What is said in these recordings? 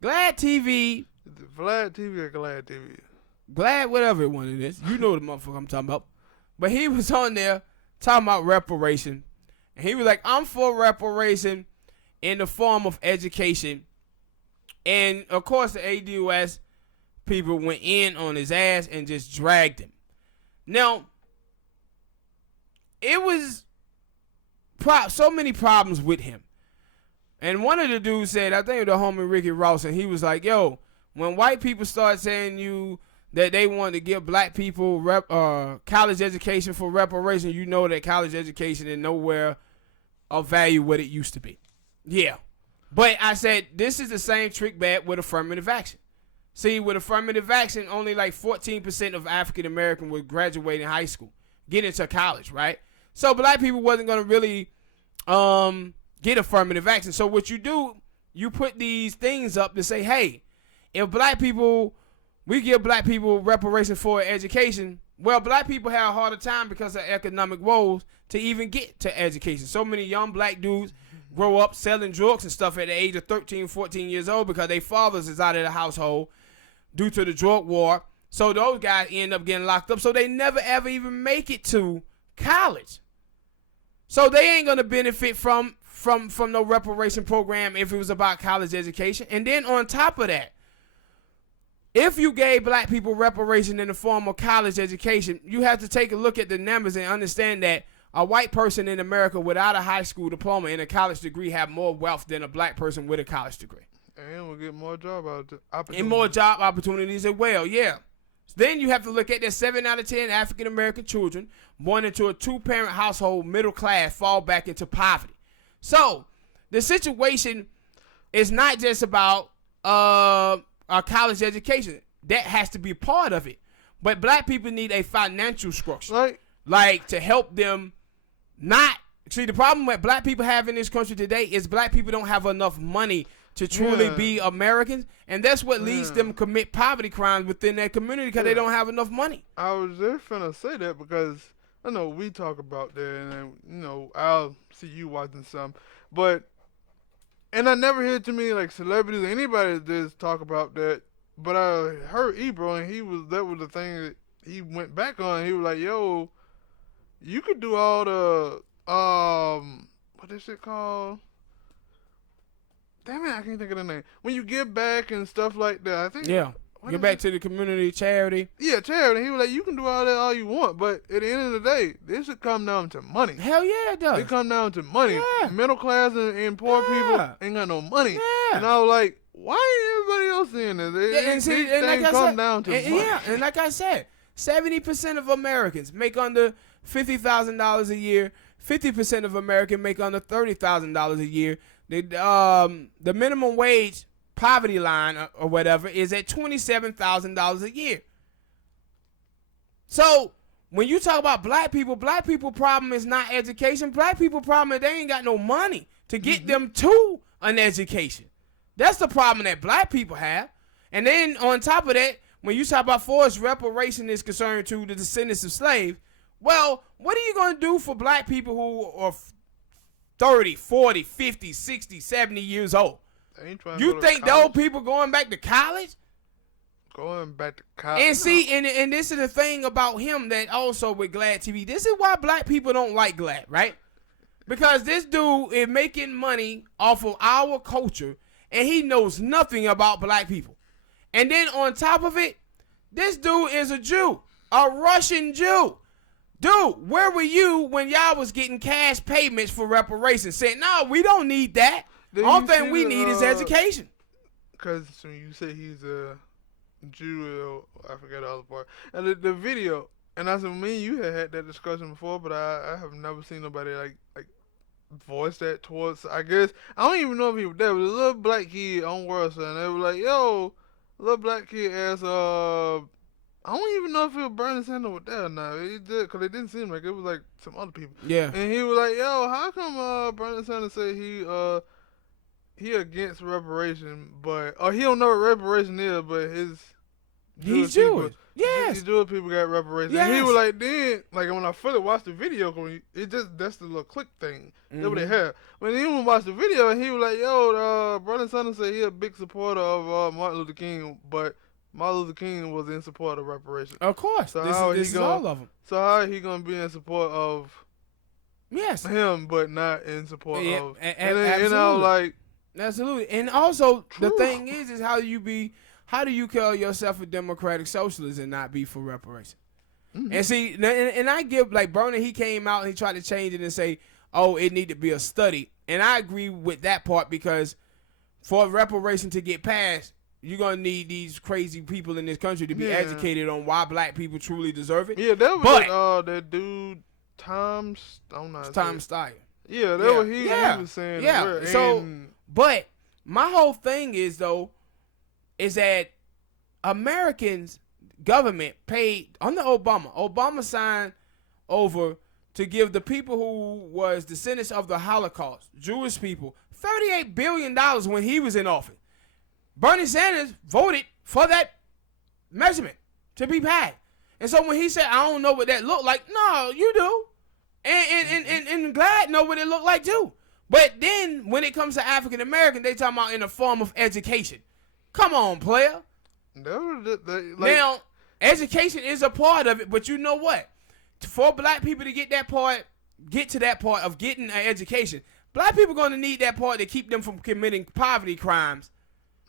Glad TV, Is it Vlad TV or Glad TV? Glad whatever one it is. You know the motherfucker I'm talking about. But he was on there talking about reparation. And he was like, I'm for reparation in the form of education. And of course the ADOS people went in on his ass and just dragged him. Now, it was so many problems with him. And one of the dudes said, I think the homie Ricky Ross, and he was like, yo, when white people start saying you that they want to give black people college education for reparation, you know that college education is nowhere of value what it used to be. Yeah. But I said, this is the same trick bag with affirmative action. See, with affirmative action, only like 14% of African Americans would graduate in high school, get into college, right? So black people wasn't going to really get affirmative action. So what you do, you put these things up to say, hey, if black people, we give black people reparations for education, well, black people have a harder time because of economic woes to even get to education. So many young black dudes grow up selling drugs and stuff at the age of 13, 14 years old because their fathers is out of the household due to the drug war. So those guys end up getting locked up. So they never ever even make it to college. So they ain't gonna benefit from no reparation program if it was about college education. And then on top of that, if you gave black people reparation in the form of college education, you have to take a look at the numbers and understand that a white person in America without a high school diploma and a college degree have more wealth than a black person with a college degree. And we'll get more job opportunities. And more job opportunities as well, yeah. Then you have to look at that 7 out of 10 African-American children born into a two-parent household, middle class, fall back into poverty. So the situation is not just about a college education. That has to be part of it. But black people need a financial structure. Like to help them not. See, the problem that black people have in this country today is black people don't have enough money to truly be Americans, and that's what leads them commit poverty crimes within their community because they don't have enough money. I was just finna say that because I know we talk about that, and I'll see you watching some, and I never hear too many like celebrities or anybody just talk about that. But I heard Ebro, and that was the thing that he went back on. He was like, "Yo, you could do all the what is it called? Damn it, I can't think of the name. When you give back and stuff like that, I think. Yeah. Give back to the community, charity. Yeah, charity. He was like, you can do all that all you want, but at the end of the day, this should come down to money. Hell yeah, it does. It come down to money. Yeah. Middle class and poor people ain't got no money. Yeah. And I was like, why ain't everybody else saying this? Things come down to money. Yeah, and like I said, 70% of Americans make under $50,000 a year. 50% of Americans make under $30,000 a year. The minimum wage poverty line or whatever is at $27,000 a year. So when you talk about black people problem is not education. Black people problem is they ain't got no money to get them to an education. That's the problem that black people have. And then on top of that, when you talk about forced reparation is concerned to the descendants of slaves, well, what are you going to do for black people who are 30, 40, 50, 60, 70 years old? You think those people going back to college? Going back to college. And see, and this is the thing about him that also with Glad TV. This is why black people don't like Glad, right? Because this dude is making money off of our culture, and he knows nothing about black people. And then on top of it, this dude is a Jew, a Russian Jew. Dude, where were you when y'all was getting cash payments for reparations? Saying, no, we don't need that. All thing we need is education. Because when you say he's a Jew, I forget the other part. And the video, and I said, me and you had that discussion before, but I have never seen nobody like voice that towards, I guess, I don't even know if he was there, but a little black kid on World Star, and they were like, yo, little black kid asked, I don't even know if it was Bernie Sanders was there or not. Because it didn't seem like it was like some other people. Yeah. And he was like, yo, how come Bernie Sanders say he against reparation, but he don't know what reparation is, but his He's people, Jewish. Yes. These Jewish people got reparations. Yes. And he was like, then, like when I fully watched the video, that's the little click thing. That's what they have. When he even watched the video, and he was like, yo, Brother Sanders said he a big supporter of Martin Luther King, but Martin Luther King was in support of reparations. Of course. So this is all of them. So how he gonna be in support of him, but not in support of? Absolutely. You know, like absolutely. And also the thing is how do you call yourself a democratic socialist and not be for reparations? Mm-hmm. And see, and I give like Bernie, he came out and he tried to change it and say, oh, it need to be a study, and I agree with that part because for reparation to get passed, you're going to need these crazy people in this country to be educated on why black people truly deserve it. Yeah, that was that dude, Tom Steyer. Yeah, that was he was saying. Yeah, so, but my whole thing is, though, is that Americans' government paid, under Obama signed over to give the people who was descendants of the Holocaust, Jewish people, $38 billion when he was in office. Bernie Sanders voted for that measurement to be passed. And so when he said, I don't know what that looked like, no, you do. And Vlad know what it looked like too. But then when it comes to African American, they talking about in the form of education. Come on, player. Now, education is a part of it, but you know what? For black people to get to that part of getting an education, black people going to need that part to keep them from committing poverty crimes.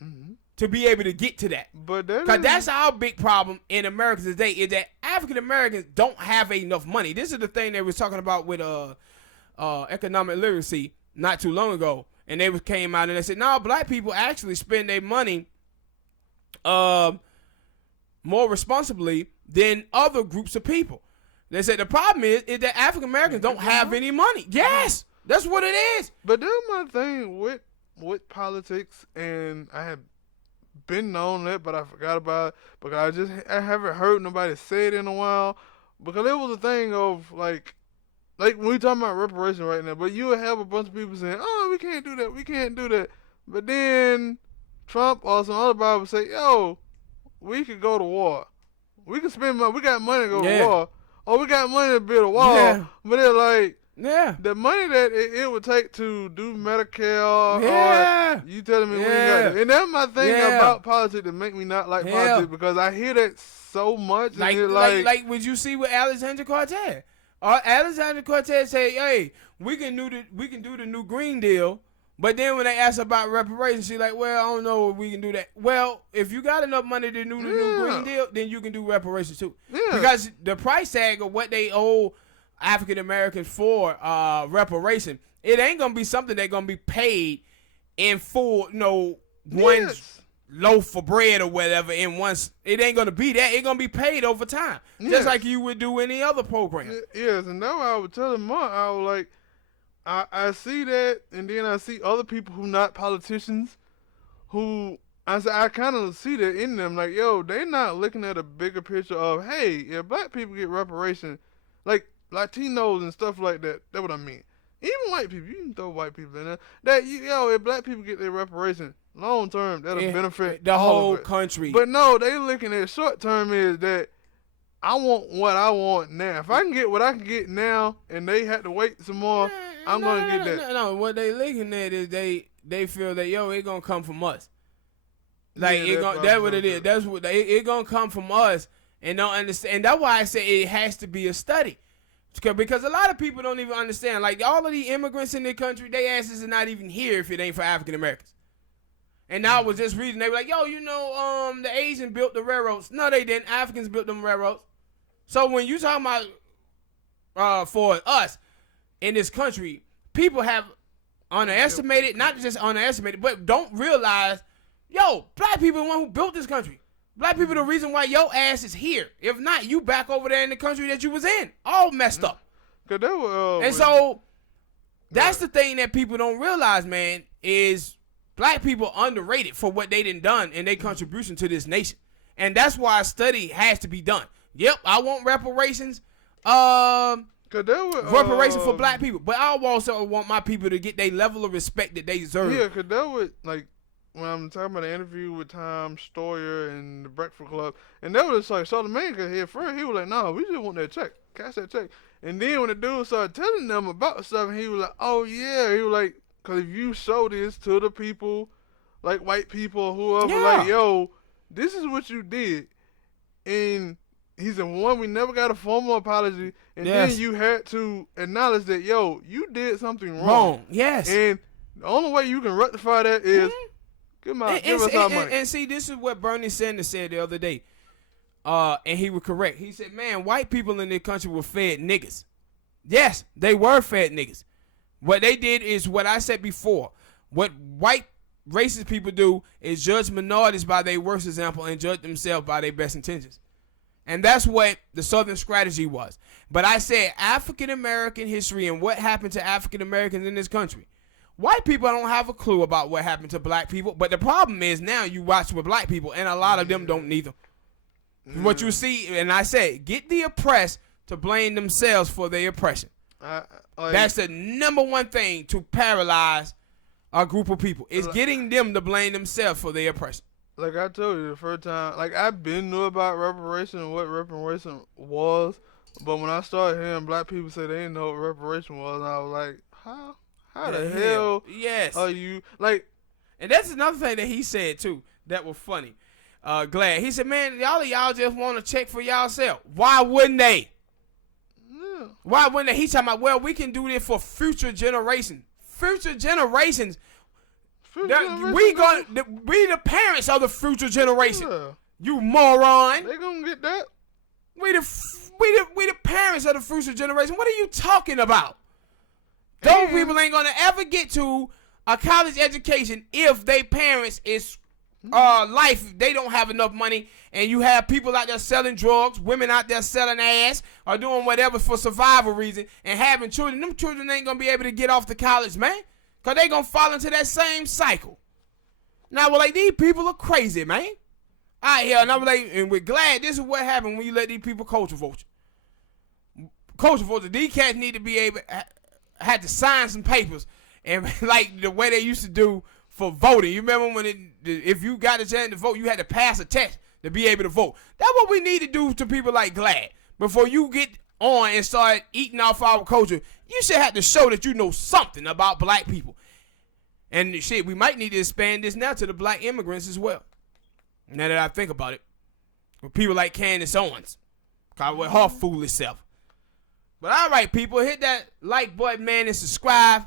Mm-hmm. To be able to get to that. Because that's our big problem in America today is that African Americans don't have enough money. This is the thing they was talking about with economic literacy not too long ago. And they came out and they said, no, black people actually spend their money more responsibly than other groups of people. They said the problem is that African Americans don't have any money. Yes, that's what it is. But that's my thing with politics, and I have been on that, but I forgot about it because I haven't heard nobody say it in a while. Because it was a thing of like when we talking about reparation right now, but you would have a bunch of people saying, "Oh, we can't do that," But then Trump or some other Bible say, "Yo, we could go to war. We can spend money. We got money to go to war. Or we got money to build a wall." Yeah. But they're like. Yeah. The money that it would take to do Medicare or you telling me we ain't got it. And that's my thing about politics that make me not like politics because I hear that so much. Like would you see with Alexander Cortez? Alexander Cortez say, hey, we can do the new Green Deal, but then when they ask about reparations, she's like, well, I don't know if we can do that. Well, if you got enough money to do the new Green Deal, then you can do reparations too. Yeah. Because the price tag of what they owe African Americans for reparation, it ain't gonna be something they're gonna be paid in full, one loaf of bread or whatever in once. It ain't gonna be that. It's gonna be paid over time, just like you would do any other program. Yes, and now I would tell them, I was like, I see that, and then I see other people who not politicians, who I kind of see that in them, like, yo, they not looking at a bigger picture of, hey, if black people get reparation, like Latinos and stuff like that. That's what I mean. Even white people, you can throw white people in there. If black people get their reparation, long term, that'll benefit the whole country. But no, they looking at short term is that I want what I want now. If I can get what I can get now, and they have to wait some more, I'm gonna get that. No, what they looking at is they feel that it gonna come from us. Like that's what it is. That's what it gonna come from us, and don't understand. And that's why I say it has to be a study. Because a lot of people don't even understand. Like, all of the immigrants in the country, they asses are not even here if it ain't for African Americans. And now I was just reading, they were like, yo, the Asians built the railroads. No, they didn't. Africans built them railroads. So when you talking about for us in this country, people have underestimated, not just underestimated, but don't realize, black people are the one who built this country. Black people the reason why your ass is here. If not, you back over there in the country that you was in. All messed up. And so that's the thing that people don't realize, man, is black people underrated for what they done and their contribution to this nation. And that's why a study has to be done. Yep, I want reparations. Reparations for black people. But I also want my people to get their level of respect that they deserve. Yeah, because that would, like, when I'm talking about the interview with Tom Stoyer and the Breakfast Club, and they was just like, so the man got here first, he was like, no, we just want that check, cash that check. And then when the dude started telling them about stuff, he was like, oh yeah, he was like, because if you show this to the people, like white people, whoever, Yeah. like, yo, this is what you did. And he said, one, we never got a formal apology, and Yes. then you had to acknowledge that, yo, you did something Wrong. Yes. and the only way you can rectify that is give us our money. And see, this is what Bernie Sanders said the other day. And he was correct. He said, man, white people in this country were fed niggas. Yes, they were fed niggas. What they did is what I said before. What white racist people do is judge minorities by their worst example and judge themselves by their best intentions. And that's what the Southern strategy was. But I said African American history and what happened to African Americans in this country. White people don't have a clue about what happened to black people. But the problem is now you watch with black people, and a lot of them don't neither. What you see, and I say, get the oppressed to blame themselves for their oppression. That's the number one thing to paralyze a group of people. Is getting them to blame themselves for their oppression. Like I told you the first time, like I've been knew about reparation and what reparation was, but when I started hearing black people say they didn't know what reparation was, and I was like, how the hell yes. are you like? And that's another thing that he said too that was funny. Glad he said, man, y'all just want to check for y'allself. Why wouldn't they? Yeah. Why wouldn't they? He talking about, well, we can do this for future generations. Future generations. We the parents of the future generation. Yeah. You moron. They gonna get that. We the parents of the future generation. What are you talking about? Those people ain't gonna ever get to a college education if they parents is life. They don't have enough money, and you have people out there selling drugs, women out there selling ass, or doing whatever for survival reason, and having children. Them children ain't gonna be able to get off to college, man, cause they gonna fall into that same cycle. Now, we're like, these people are crazy, man. All right, here, and I'm like, and we're glad this is what happened when you let these people culture vote you. Culture vote you. These cats need to be able, had to sign some papers, and like the way they used to do for voting. You remember when if you got a chance to vote, you had to pass a test to be able to vote. That's what we need to do to people like Glad. Before you get on and start eating off our culture, you should have to show that you know something about black people. And shit, we might need to expand this now to the black immigrants as well. Now that I think about it. With people like Candace Owens. Cause with her foolish self. But all right, people, hit that like button, man, and subscribe.